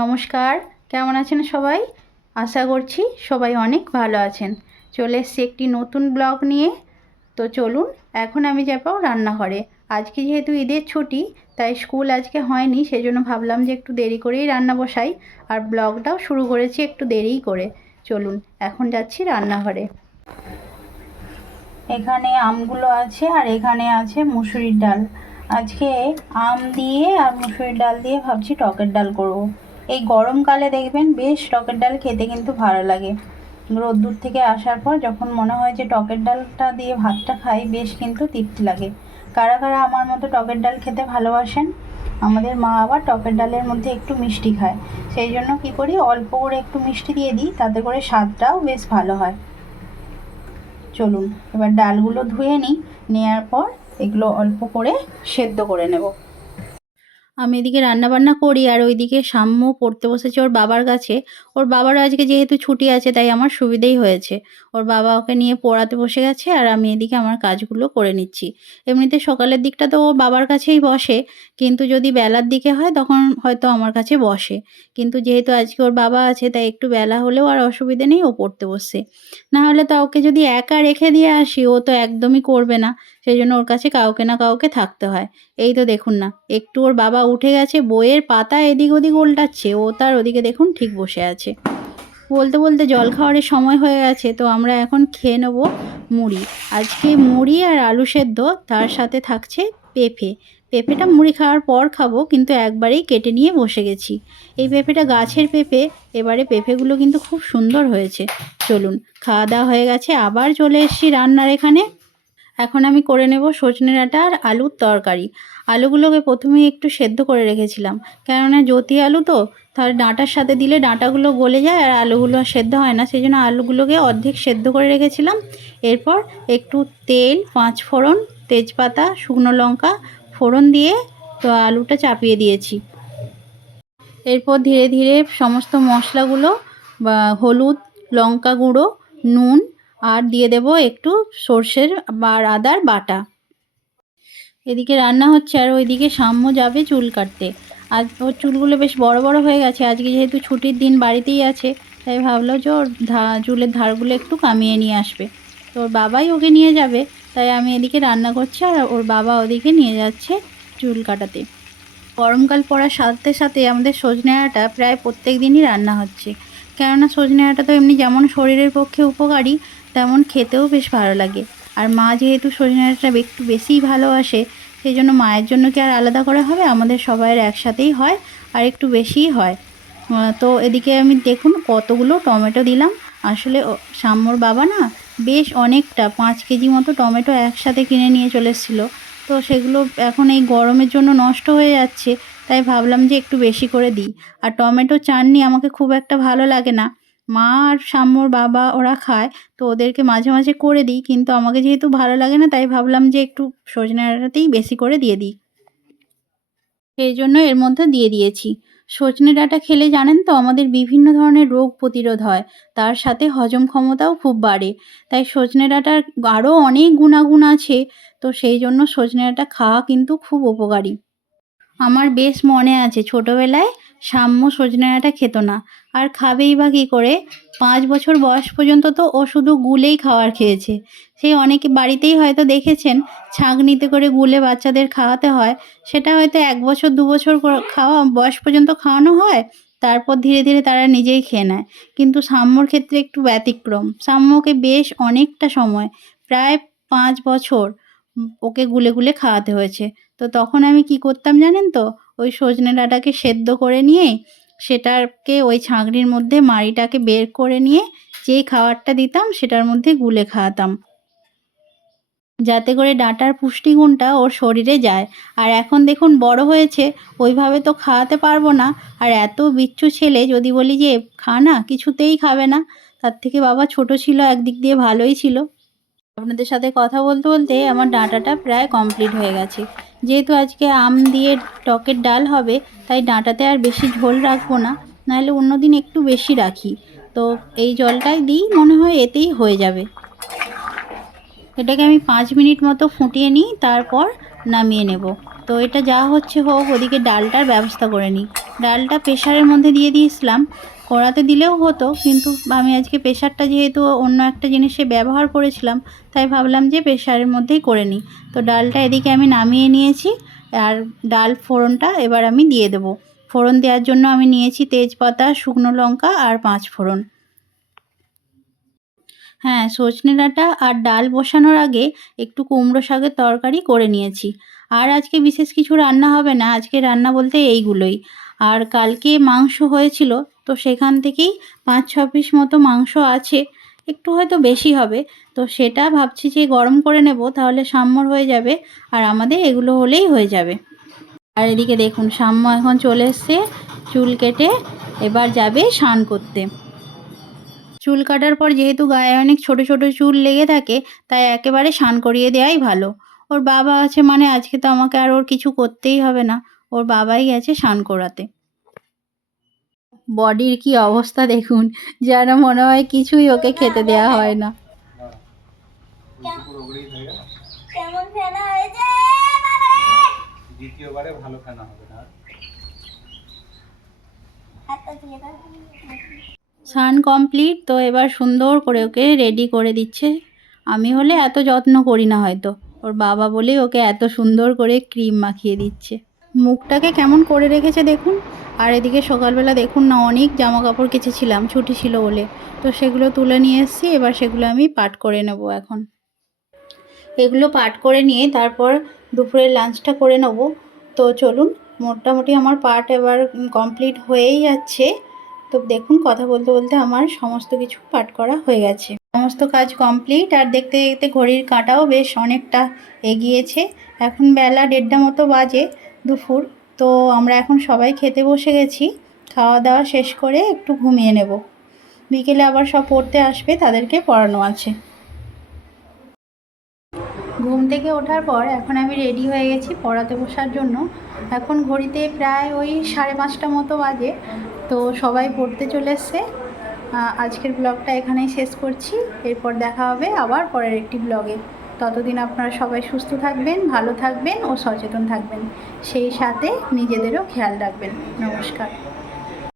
নমস্কার, কেমন আছেন সবাই? আশা করছি সবাই অনেক ভালো আছেন। চলে এসেছি একটি নতুন ব্লগ নিয়ে। তো চলুন, এখন আমি যাব রান্নাঘরে। আজকে যেহেতু ঈদের ছুটি, তাই স্কুল আজকে হয়নি, সেজন্য ভাবলাম যে একটু দেরি করেই রান্না বসাই। আর ব্লগটাও শুরু করেছি একটু দেরিই করে। চলুন, এখন যাচ্ছি রান্নাঘরে। এখানে আমগুলো আছে আর এখানে আছে মুসুরির ডাল। আজকে আম দিয়ে আর মুসুরির ডাল দিয়ে ভাবছি টকের ডাল করব। এই গরমকালে দেখবেন বেশ টকের ডাল খেতে কিন্তু ভালো লাগে। রোদ্দুর থেকে আসার পর যখন মনে হয় যে টকের ডালটা দিয়ে ভাতটা খাই, বেশ কিন্তু তৃপ্তি লাগে। কারা কারা আমার মতো টকের ডাল খেতে ভালোবাসেন? আমাদের মা আবার টকের ডালের মধ্যে একটু মিষ্টি খায়, সেই জন্য কী করি, অল্প করে একটু মিষ্টি দিয়ে দিই, তাতে করে স্বাদটাও বেশ ভালো হয়। চলুন এবার ডালগুলো ধুয়ে নিই, নেওয়ার পর এগুলো অল্প করে সেদ্ধ করে নেব। আমি এদিকে রান্নাবান্না করি আর ওইদিকে সাম্য পড়তে বসেছে ওর বাবার কাছে। ওর বাবারও আজকে যেহেতু ছুটি আছে, তাই আমার সুবিধেই হয়েছে। ওর বাবা ওকে নিয়ে পড়াতে বসে গেছে আর আমি এদিকে আমার কাজগুলো করে নিচ্ছি। এমনিতে সকালের দিকটা তো ওর বাবার কাছেই বসে, কিন্তু যদি বেলার দিকে হয় তখন হয়তো আমার কাছে বসে। কিন্তু যেহেতু আজকে ওর বাবা আছে, তাই একটু বেলা হলেও আর অসুবিধে নেই, ও পড়তে বসছে। না হলে তো ওকে যদি একা রেখে দিয়ে আসি, ও তো একদমই করবে না। সেই জন্য ওর কাছে কাউকে না কাউকে থাকতে হয়। এই তো দেখুন না, একটু ওর বাবা উঠে গেছে, বইয়ের পাতা এদিক ওদিক উল্টাচ্ছে, ও তার ওদিকে দেখুন ঠিক বসে আছে। বলতে বলতে জল খাওয়ারের সময় হয়ে গেছে, তো আমরা এখন খেয়ে নেব মুড়ি। আজকে মুড়ি আর আলু সেদ্ধ, তার সাথে থাকছে পেঁপে। পেঁপেটা মুড়ি খাওয়ার পর খাবো, কিন্তু একবারেই কেটে নিয়ে বসে গেছি। এই পেঁপেটা গাছের পেঁপে, এবারে পেঁপেগুলো কিন্তু খুব সুন্দর হয়েছে। চলুন, খাওয়া দাওয়া হয়ে গেছে, আবার চলে এসেছি রান্নার এখানে। এখন আমি করে নেব সজনে ডাঁটা আর আলুর তরকারি। আলুগুলোকে প্রথমেই একটু সেদ্ধ করে রেখেছিলাম, কেননা জ্যোতি আলু তো, তাহলে ডাঁটার সাথে দিলে ডাঁটাগুলো গলে যায় আর আলুগুলো সেদ্ধ হয় না, সেই জন্য আলুগুলোকে অর্ধেক সেদ্ধ করে রেখেছিলাম। এরপর একটু তেল, 5 ফোড়ন, তেজপাতা, শুকনো লঙ্কা ফোড়ন দিয়ে তো আলুটা চাপিয়ে দিয়েছি। এরপর ধীরে ধীরে সমস্ত মশলাগুলো বা হলুদ, লঙ্কা গুঁড়ো, নুন আর দিয়ে দেব একটু সর্ষের বা আদার বাটা। এদিকে রান্না হচ্ছে আর ওইদিকে সাম্য যাবে চুল কাটতে। আজ ওর চুলগুলো বেশ বড় বড় হয়ে গেছে, আজকে যেহেতু ছুটির দিন বাড়িতেই আছে, তাই ভাবলো যে ওর চুলের ধারগুলো একটু কামিয়ে নিয়ে আসবে। তো ওর বাবাই ওকে নিয়ে যাবে, তাই আমি এদিকে রান্না করছি আর ওর বাবা ওদিকে নিয়ে যাচ্ছে চুল কাটাতে। গরমকাল পড়ার সাথে সাথে আমাদের সজনে ডাঁটা প্রায় প্রত্যেক দিনই রান্না হচ্ছে, কেননা সজনে ডাঁটা তো এমনি যেমন শরীরের পক্ষে উপকারী, তেমন খেতেও বেশ ভালো লাগে। আর মা যেহেতু সজনে ডাঁটাটা একটু বেশিই ভালোবাসে, সেই জন্য মায়ের জন্য কি আর আলাদা করে হবে, আমাদের সবাইয়ের একসাথেই হয় আর একটু বেশিই হয়। তো এদিকে আমি দেখুন কতগুলো টমেটো দিলাম। আসলে সাম্যর বাবা না বেশ অনেকটা 5 কেজি মতো টমেটো একসাথে কিনে নিয়ে চলে এসেছিলো। তো সেগুলো এখন এই গরমের জন্য নষ্ট হয়ে যাচ্ছে, তাই ভাবলাম যে একটু বেশি করে দিই। আর টমেটো চাটনি আমাকে খুব একটা ভালো লাগে না। মা আর সাম্যর বাবা ওরা খায়, তো ওদেরকে মাঝে মাঝে করে দিই, কিন্তু আমাকে যেহেতু ভালো লাগে না, তাই ভাবলাম যে একটু সজনে ডাঁটাতেই বেশি করে দিয়ে দিই। এই জন্য এর মধ্যে দিয়ে দিয়েছি। সজনে ডাঁটা খেলে জানেন তো আমাদের বিভিন্ন ধরনের রোগ প্রতিরোধ হয়, তার সাথে হজম ক্ষমতাও খুব বাড়ে। তাই সজনে ডাঁটার আরও অনেক গুণাগুণ আছে, তো সেই জন্য সজনে ডাঁটা খাওয়া কিন্তু খুব উপকারী। আমার বেশ মনে আছে ছোটোবেলায় সাম্য সজনে ডাঁটা খেত না, আর খাবেই বা কী করে। 5 বছর বয়স পর্যন্ত তো ও শুধু গুলেই খাওয়ার খেয়েছে। সেই অনেকে বাড়িতেই হয়তো দেখেছেন ছাঁকনিতে করে গুলে বাচ্চাদের খাওয়াতে হয়, সেটা হয়তো 1 বছর 2 বছর খাওয়া বয়স পর্যন্ত খাওয়ানো হয়, তারপর ধীরে ধীরে তারা নিজেই খেয়ে নেয়। কিন্তু সাম্যর ক্ষেত্রে একটু ব্যতিক্রম, সাম্যকে বেশ অনেকটা সময়, প্রায় 5 বছর ওকে গুলে গুলে খাওয়াতে হয়েছে। তো তখন আমি কি করতাম জানেন তো? ওই সজনে ডাঁটাকে সেদ্ধ করে নিয়ে সেটাকে ওই ছাঁকনির মধ্যে মাড়িটাকে বের করে নিয়ে যেই খাবারটা দিতাম সেটার মধ্যে গুলে খাওয়াতাম, যাতে করে ডাঁটার পুষ্টিগুণটা ওর শরীরে যায়। আর এখন দেখুন বড় হয়েছে, ওইভাবে তো খাওয়াতে পারবো না। আর এত বিচ্ছু ছেলে, যদি বলি যে খা না, কিছুতেই খাবে না। তার থেকে বাবা ছোট ছিল, একদিক দিয়ে ভালোই ছিল। আপনাদের সাথে কথা বলতে বলতে আমার ডাঁটাটা প্রায় কমপ্লিট হয়ে গেছে। যেহেতু আজকে আম দিয়ে টকের ডাল হবে, তাই ডাঁটাতে আর বেশি ঝোল রাখবো না, নাহলে অন্যদিন একটু বেশি রাখি। তো এই জলটাই দিই, মনে হয় এতেই হয়ে যাবে। এটাকে আমি 5 মিনিট মতো ফুটিয়ে নিই, তারপর নামিয়ে নেব। তো এটা যা হচ্ছে হোক, ওদিকে ডালটার ব্যবস্থা করে নিই। ডালটা প্রেশারের মধ্যে দিয়ে দিয়েছিলাম, কড়াতে দিলেও হতো, কিন্তু আমি আজকে প্রেশারটা যেহেতু অন্য একটা জিনিসে ব্যবহার করেছিলাম, তাই ভাবলাম যে প্রেশারের মধ্যেই করে নিই। তো ডালটা এদিকে আমি নামিয়ে নিয়েছি, আর ডাল ফোড়নটা এবার আমি দিয়ে দেবো। ফোড়ন দেওয়ার জন্য আমি নিয়েছি তেজপাতা, শুকনো লঙ্কা আর 5 ফোড়ন। হ্যাঁ, সজনে ডাঁটা আর ডাল বসানোর আগে একটু কুমড়ো শাকের তরকারি করে নিয়েছি। আর আজকে বিশেষ কিছু রান্না হবে না, আজকে রান্না বলতে এইগুলোই। আর কালকে মাংস হয়েছিল, তো সেখান থেকেই 5-6 পিস মতো মাংস আছে, একটু হয়তো বেশি হবে। তো সেটা ভাবছি যে গরম করে নেব, তাহলে সাম্যর হয়ে যাবে, আর আমাদের এগুলো হলেই হয়ে যাবে। আর এদিকে দেখুন, সাম্য এখন চলে এসছে চুল কেটে, এবার যাবে স্নান করতে। চুল কাটার পর যেহেতু গায়ে অনেক ছোট ছোট চুল লেগে থাকে, তাই একেবারে স্নান করিয়ে দেওয়াই ভালো। ওর বাবা আছে মানে আজকে তো আমাকে আর ওর কিছু করতেই হবে না, ওর বাবাই গেছে স্নান করাতে। বডির কি অবস্থা দেখুন, যেন মনে হয় কিছুই ওকে খেতে দেওয়া হয় না। কেমন ফেনা হয়েছে দ্বিতীয়বারে ভালো ফেনা হবে না। স্নান কমপ্লিট, তো এবার সুন্দর করে ওকে রেডি করে দিচ্ছে। আমি হলে এত যত্ন করি না হয়তো, ওর বাবা বলেই ওকে এত সুন্দর করে ক্রিম মাখিয়ে দিচ্ছে। মুখটাকে কেমন করে রেখেছে দেখুন। আর এদিকে সকালবেলা দেখুন না, অনেক জামা কাপড় কেচেছিলাম ছুটি ছিল বলে, তো সেগুলো তুলে নিয়ে এসেছি। এবার সেগুলো আমি পাট করে নেব এখন। এগুলো পাট করে নিয়ে তারপর দুপুরের লাঞ্চটা করে নেব। তো চলুন, মোটামুটি আমার পাট এবার কমপ্লিট হয়েই যাচ্ছে। তো দেখুন, কথা বলতে বলতে আমার সমস্ত কিছু পাট করা হয়ে গেছে, সমস্ত কাজ কমপ্লিট। আর দেখতে দেখতে ঘড়ির কাঁটাও বেশ অনেকটা এগিয়েছে, এখন বেলা 1:30 মতো বাজে, দুপুর। তো আমরা এখন সবাই খেতে বসে গেছি, খাওয়া দাওয়া শেষ করে একটু ঘুমিয়ে নেব। বিকেলে আবার সব পড়তে আসবে, তাদেরকে পড়ানো আছে। ঘুম থেকে ওঠার পর এখন আমি রেডি হয়ে গেছি পড়াতে বসার জন্য। এখন ঘড়িতে প্রায় ওই 5:30 মতো বাজে। তো সবাই পড়তে চলে এসছে। আজকের ব্লগটা এখানেই শেষ করছি, এরপর দেখা হবে আবার পরের একটি ব্লগে। ততদিন আপনারা সবাই সুস্থ থাকবেন, ভালো থাকবেন ও সচেতন থাকবেন, সেই সাথে নিজেদেরও খেয়াল রাখবেন। নমস্কার।